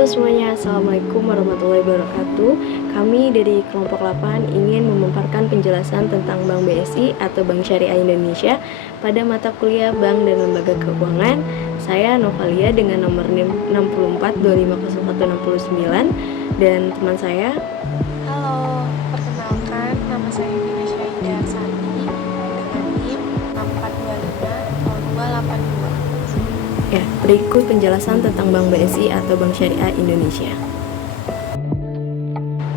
Halo semuanya, Assalamualaikum warahmatullahi wabarakatuh. Kami dari kelompok 8 ingin memaparkan penjelasan tentang Bank BSI atau Bank Syariah Indonesia pada mata kuliah Bank dan Lembaga Keuangan. Saya Novalia dengan nomor NIM 64250169 dan teman saya. Halo, perkenalkan nama saya Vina Syaida Arsani dengan NIM 64250282. Ya, berikut penjelasan tentang Bank BSI atau Bank Syariah Indonesia.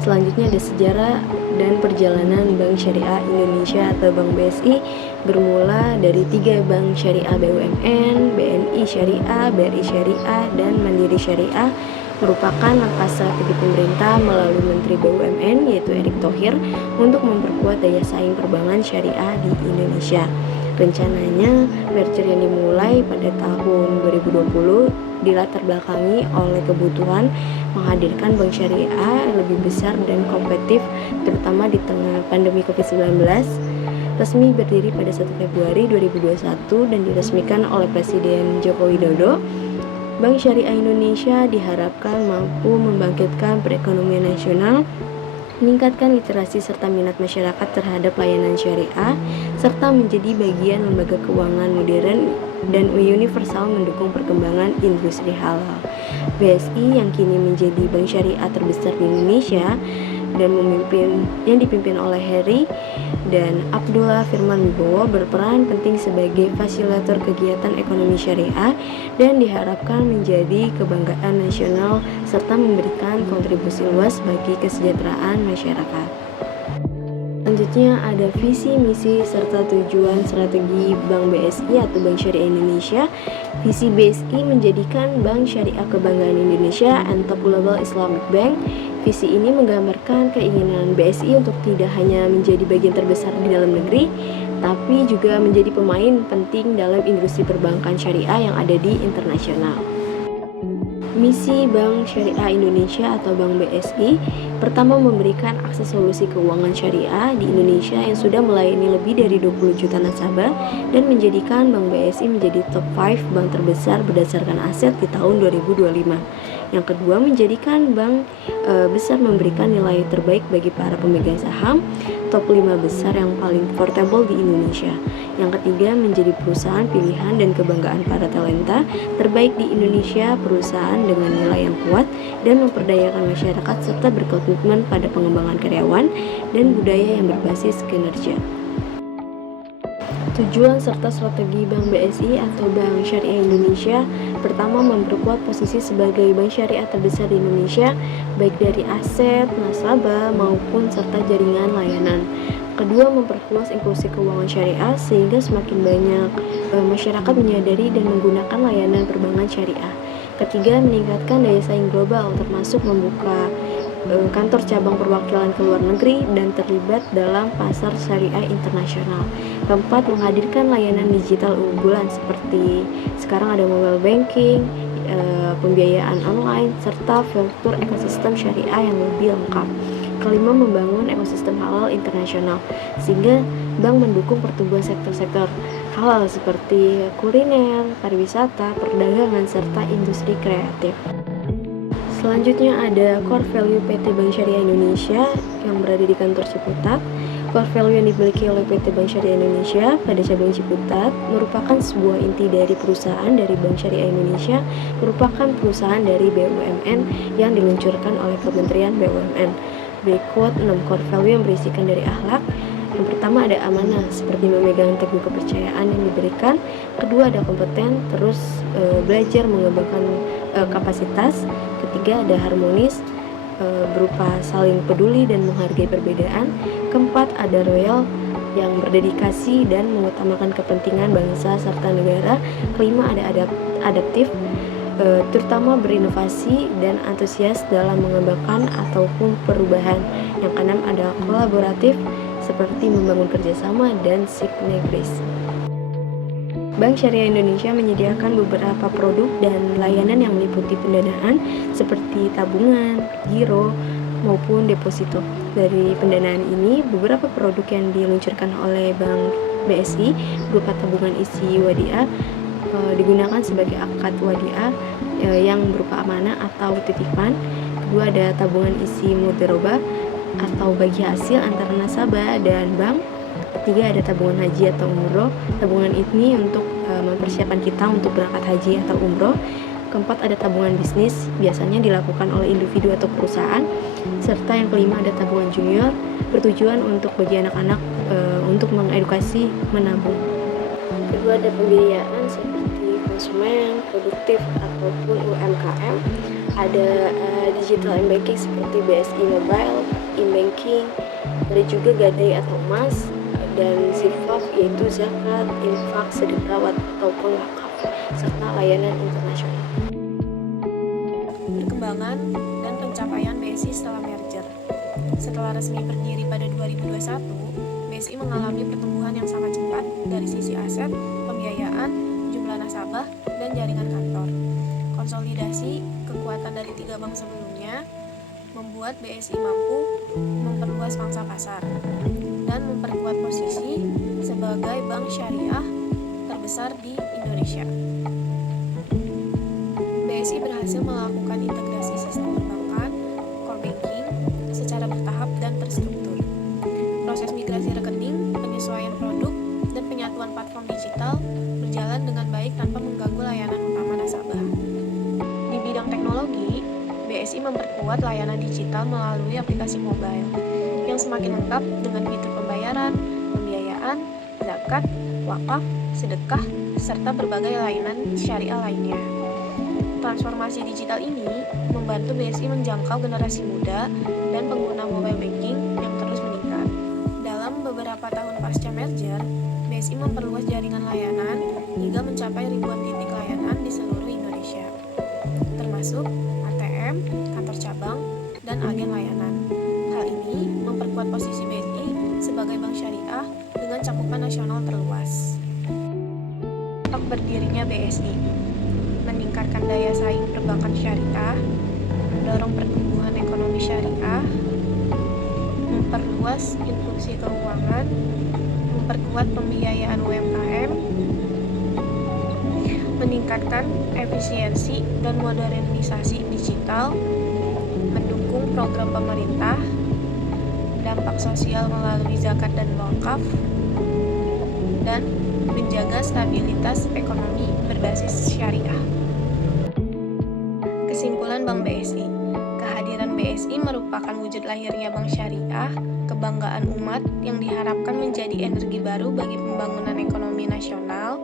Selanjutnya ada sejarah dan perjalanan Bank Syariah Indonesia atau Bank BSI bermula dari 3 bank syariah BUMN, BNI Syariah, BRI Syariah, dan Mandiri Syariah merupakan langkah strategi pemerintah melalui Menteri BUMN yaitu Erick Thohir untuk memperkuat daya saing perbankan syariah di Indonesia. Rencananya merger yang dimulai pada tahun 2020 dilatar belakangi oleh kebutuhan menghadirkan bank syariah lebih besar dan kompetitif terutama di tengah pandemi COVID-19. Resmi berdiri pada 1 Februari 2021 dan diresmikan oleh Presiden Joko Widodo. Bank Syariah Indonesia diharapkan mampu membangkitkan perekonomian nasional, meningkatkan literasi serta minat masyarakat terhadap layanan syariah, serta menjadi bagian lembaga keuangan modern dan universal mendukung perkembangan industri halal. BSI yang kini menjadi bank syariah terbesar di Indonesia dan yang dipimpin oleh Heri dan Abdullah Firman Wibowo berperan penting sebagai fasilitator kegiatan ekonomi syariah dan diharapkan menjadi kebanggaan nasional serta memberikan kontribusi luas bagi kesejahteraan masyarakat. Selanjutnya ada visi, misi, serta tujuan strategi Bank BSI atau Bank Syariah Indonesia. Visi BSI menjadikan Bank Syariah Kebanggaan Indonesia and Top Global Islamic Bank. Visi ini menggambarkan keinginan BSI untuk tidak hanya menjadi bagian terbesar di dalam negeri, tapi juga menjadi pemain penting dalam industri perbankan syariah yang ada di internasional. Misi Bank Syariah Indonesia atau Bank BSI pertama memberikan akses solusi keuangan syariah di Indonesia yang sudah melayani lebih dari 20 juta nasabah dan menjadikan Bank BSI menjadi top 5 bank terbesar berdasarkan aset di tahun 2025. Yang kedua, menjadikan bank besar memberikan nilai terbaik bagi para pemegang saham, top 5 besar yang paling portable di Indonesia. Yang ketiga, menjadi perusahaan pilihan dan kebanggaan para talenta terbaik di Indonesia, perusahaan dengan nilai yang kuat dan memperdayakan masyarakat serta berkomitmen pada pengembangan karyawan dan budaya yang berbasis kinerja. Tujuan serta strategi Bank BSI atau Bank Syariah Indonesia pertama memperkuat posisi sebagai bank syariah terbesar di Indonesia baik dari aset, nasabah maupun serta jaringan layanan. Kedua, memperluas inklusi keuangan syariah sehingga semakin banyak masyarakat menyadari dan menggunakan layanan perbankan syariah. Ketiga, meningkatkan daya saing global termasuk membuka kantor cabang perwakilan ke luar negeri dan terlibat dalam pasar syariah internasional. Keempat, menghadirkan layanan digital unggulan seperti sekarang ada mobile banking, pembiayaan online, serta fitur ekosistem syariah yang lebih lengkap. Kelima, membangun ekosistem halal internasional sehingga bank mendukung pertumbuhan sektor-sektor halal seperti kuliner, pariwisata, perdagangan, serta industri kreatif. Selanjutnya ada core value PT Bank Syariah Indonesia yang berada di kantor Ciputat. Core value yang dimiliki oleh PT Bank Syariah Indonesia pada cabang Ciputat merupakan sebuah inti dari perusahaan dari Bank Syariah Indonesia, merupakan perusahaan dari BUMN yang diluncurkan oleh Kementerian BUMN. Berikut 6 core value yang berisikan dari akhlak. Yang pertama ada amanah, seperti memegang teguh kepercayaan yang diberikan. Kedua ada kompeten, terus belajar mengembangkan kapasitas. Ketiga ada harmonis, berupa saling peduli dan menghargai perbedaan. Keempat ada royal, yang berdedikasi dan mengutamakan kepentingan bangsa serta negara. Kelima ada adaptif, terutama berinovasi dan antusias dalam mengembangkan ataupun perubahan. Yang keenam ada kolaboratif, seperti membangun kerjasama dan sinergis. Bank Syariah Indonesia menyediakan beberapa produk dan layanan yang meliputi pendanaan seperti tabungan, giro, maupun deposito. Dari pendanaan ini, beberapa produk yang diluncurkan oleh Bank BSI berupa tabungan isi wadiah, digunakan sebagai akad wadiah yang berupa amanah atau titipan. Kedua, ada tabungan isi mudharabah atau bagi hasil antara nasabah dan bank. Ketiga, ada tabungan haji atau umroh. Tabungan ini untuk mempersiapkan kita untuk berangkat haji atau umroh. Keempat, ada tabungan bisnis, biasanya dilakukan oleh individu atau perusahaan. Serta yang kelima, ada tabungan junior, bertujuan untuk bagi anak-anak untuk mengedukasi menabung. Kedua, ada pembiayaan seperti konsumen, produktif, ataupun UMKM. Ada digital e-banking seperti BSI Mobile, e-banking. Ada juga gadai atau emas, dan sifaf yaitu zakat, infak, sedekah, ataupun wakaf, serta layanan internasional. Perkembangan dan pencapaian BSI setelah merger. Setelah resmi berdiri pada 2021, BSI mengalami pertumbuhan yang sangat cepat dari sisi aset, pembiayaan, jumlah nasabah, dan jaringan kantor. Konsolidasi kekuatan dari 3 bank sebelumnya membuat BSI mampu memperluas pangsa pasar dan memperkuat posisi sebagai bank syariah terbesar di Indonesia. BSI berhasil melakukan integrasi sistem perbankan, core banking, secara bertahap dan terstruktur. Proses migrasi rekening, penyesuaian produk, dan penyatuan platform digital berjalan dengan baik tanpa mengganggu layanan utama nasabah. Di bidang teknologi, BSI memperkuat layanan digital melalui aplikasi mobile yang semakin lengkap dengan fitur pembayaran, pembiayaan, zakat, wakaf, sedekah, serta berbagai layanan syariah lainnya. Transformasi digital ini membantu BSI menjangkau generasi muda dan pengguna mobile banking yang terus meningkat. Dalam beberapa tahun pasca merger, BSI memperluas jaringan layanan hingga mencapai ribuan titik layanan di seluruh Indonesia, termasuk ATM, kantor cabang, dan agen layanan. Hal ini memperkuat posisi BSI sebagai bank syariah dengan cakupan nasional terluas. Untuk berdirinya BSI, meningkatkan daya saing perbankan syariah, mendorong pertumbuhan ekonomi syariah, memperluas inklusi keuangan, memperkuat pembiayaan UMKM, meningkatkan efisiensi dan modernisasi digital, mendukung program pemerintah, dampak sosial melalui zakat dan wakaf, dan menjaga stabilitas ekonomi berbasis syariah. Kesimpulan Bank BSI, kehadiran BSI merupakan wujud lahirnya bank syariah, kebanggaan umat yang diharapkan menjadi energi baru bagi pembangunan ekonomi nasional.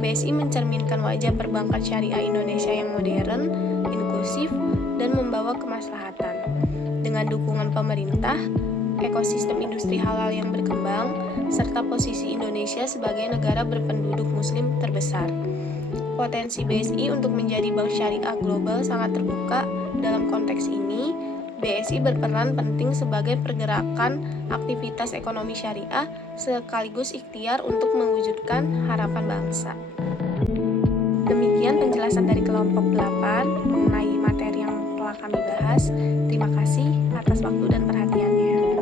BSI mencerminkan wajah perbankan syariah Indonesia yang modern, inklusif, dan membawa kemaslahatan. Dengan dukungan pemerintah, ekosistem industri halal yang berkembang, serta posisi Indonesia sebagai negara berpenduduk muslim terbesar, potensi BSI untuk menjadi bank syariah global sangat terbuka. Dalam konteks ini, BSI berperan penting sebagai pergerakan aktivitas ekonomi syariah sekaligus ikhtiar untuk mewujudkan harapan bangsa. Demikian penjelasan dari kelompok 8 mengenai materi yang telah kami bahas. Terima kasih atas waktu dan perhatiannya.